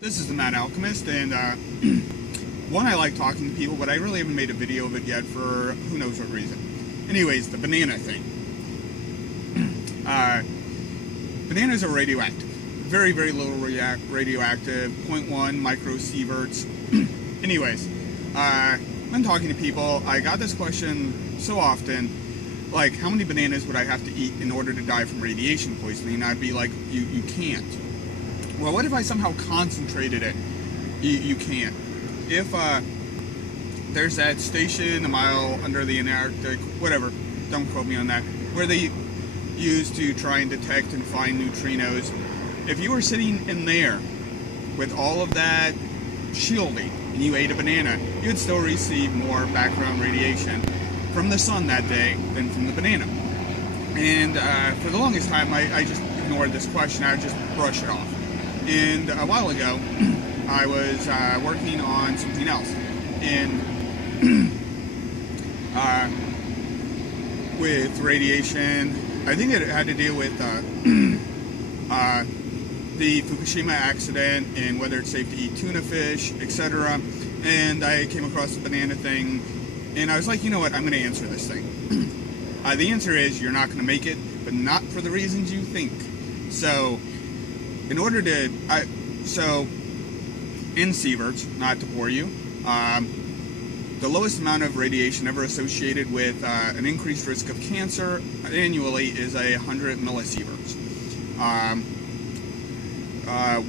This is the Mad Alchemist, and one, I like talking to people, but I really haven't made a video of it yet for who knows what reason. Anyways, the banana thing. Bananas are radioactive. Very, very little radioactive, 0.1 microsieverts. Anyways, when talking to people, I got this question so often, like, how many bananas would I have to eat in order to die from radiation poisoning? And I'd be like, you can't. Well, what if I somehow concentrated it? You can't. If there's that station a mile under the Antarctic, whatever, don't quote me on that, where they use to try and detect and find neutrinos. If you were sitting in there with all of that shielding and you ate a banana, you'd still receive more background radiation from the sun that day than from the banana. And for the longest time, I just ignored this question. I would just brush it off. And a while ago, I was working on something else, and with radiation, I think it had to deal with the Fukushima accident and whether it's safe to eat tuna fish, etc. And I came across the banana thing, and I was like, you know what, I'm going to answer this thing. The answer is you're not going to make it, but not for the reasons you think. So, in order to, in Sievert, not to bore you, the lowest amount of radiation ever associated with an increased risk of cancer annually is 100 millisieverts.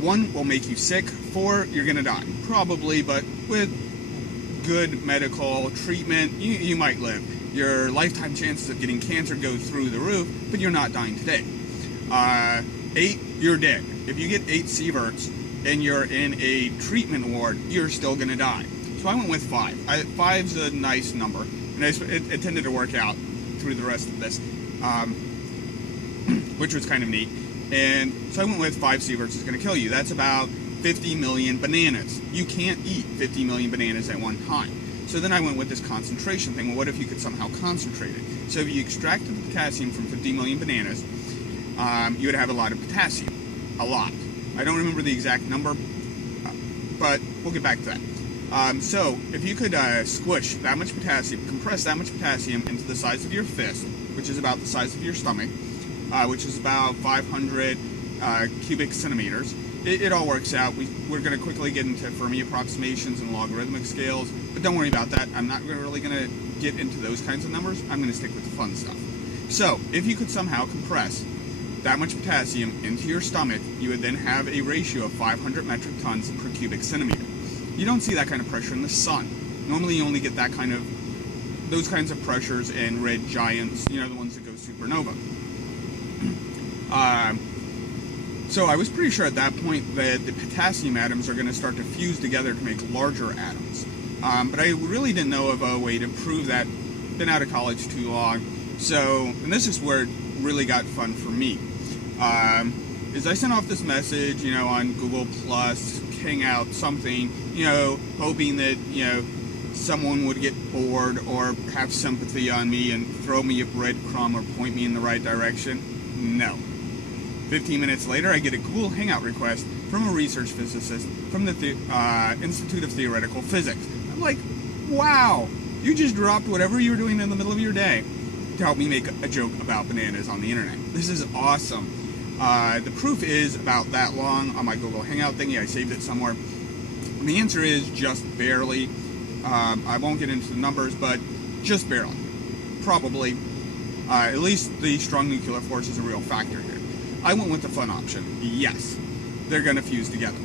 1 will make you sick, 4, you're going to die. Probably, but with good medical treatment, you might live. Your lifetime chances of getting cancer go through the roof, but you're not dying today. 8, you're dead. If you get 8 sieverts and you're in a treatment ward, you're still going to die. So I went with 5. 5's a nice number, and it tended to work out through the rest of this, which was kind of neat. And so I went with 5 sieverts is going to kill you. That's about 50 million bananas. You can't eat 50 million bananas at one time. So then I went with this concentration thing. Well, what if you could somehow concentrate it? So if you extracted the potassium from 50 million bananas, you would have a lot of potassium. A lot. I don't remember the exact number, but we'll get back to that. So if you could squish that much potassium, compress that much potassium into the size of your fist, which is about the size of your stomach, which is about 500 cubic centimeters, it all works out. We're going to quickly get into Fermi approximations and logarithmic scales, but don't worry about that. I'm not really going to get into those kinds of numbers. I'm going to stick with the fun stuff. So if you could somehow compress that much potassium into your stomach, you would then have a ratio of 500 metric tons per cubic centimeter. You don't see that kind of pressure in the sun. Normally you only get those kinds of pressures in red giants, you know, the ones that go supernova. So I was pretty sure at that point that the potassium atoms are going to start to fuse together to make larger atoms. But I really didn't know of a way to prove that. Been out of college too long. So, and this is where it really got fun for me. Is I sent off this message, you know, on Google Plus, Hangout, something, you know, hoping that, you know, someone would get bored or have sympathy on me and throw me a breadcrumb or point me in the right direction. No. 15 minutes later, I get a Google Hangout request from a research physicist from the Institute of Theoretical Physics. I'm like, wow, you just dropped whatever you were doing in the middle of your day to help me make a joke about bananas on the internet. This is awesome. The proof is about that long on my Google Hangout thingy. I saved it somewhere. And the answer is just barely. I won't get into the numbers, but just barely. Probably. At least the strong nuclear force is a real factor here. I went with the fun option. Yes, they're going to fuse together.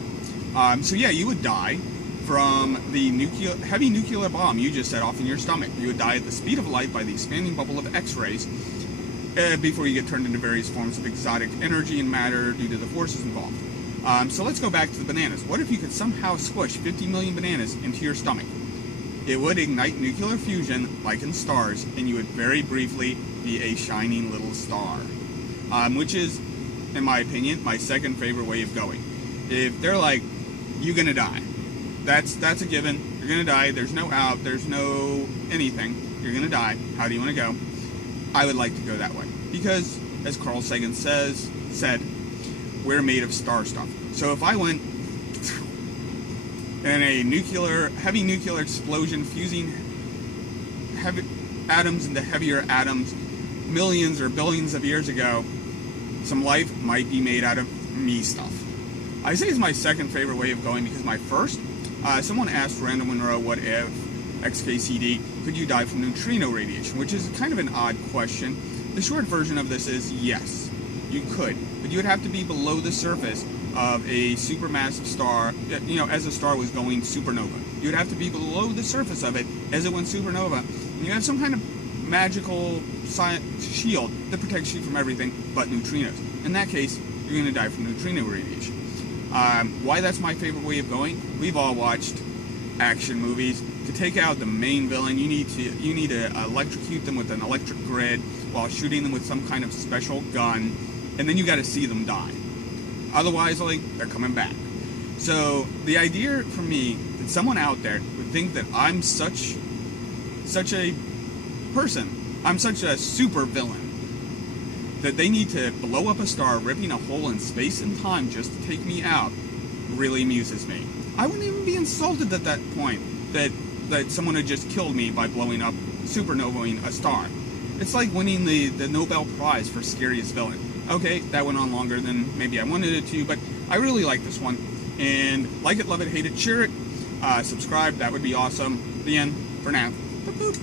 So yeah, you would die from the heavy nuclear bomb you just set off in your stomach. You would die at the speed of light by the expanding bubble of X-rays before you get turned into various forms of exotic energy and matter due to the forces involved. So let's go back to the bananas. What if you could somehow squish 50 million bananas into your stomach? It would ignite nuclear fusion like in stars, and you would very briefly be a shining little star. Which is, in my opinion, my second favorite way of going. If they're like, you're gonna die, that's a given. You're gonna die. There's no out. There's no anything. You're gonna die. How do you want to go? I would like to go that way because, as Carl Sagan said, we're made of star stuff. So if I went in a heavy nuclear explosion, fusing heavy atoms into heavier atoms millions or billions of years ago, some life might be made out of me stuff. I say it's my second favorite way of going because my first, someone asked Randall Monroe, what if XKCD, could you die from neutrino radiation, which is kind of an odd question. The short version of this is yes, you could, but you would have to be below the surface of a supermassive star, as a star was going supernova. You would have to be below the surface of it as it went supernova, and you have some kind of magical shield that protects you from everything but neutrinos. In that case, you're going to die from neutrino radiation. Why that's my favorite way of going? We've all watched action movies. To take out the main villain, you need to electrocute them with an electric grid while shooting them with some kind of special gun, and then you got to see them die. Otherwise, they're coming back. So the idea for me that someone out there would think that I'm such a person, I'm such a super villain, that they need to blow up a star, ripping a hole in space and time just to take me out, really amuses me. I wouldn't even be insulted at that point that someone had just killed me by blowing up, supernovaing a star. It's like winning the Nobel Prize for scariest villain. Okay, that went on longer than maybe I wanted it to, but I really like this one. And like it, love it, hate it, share it, subscribe, that would be awesome. The end for now. Boop, boop.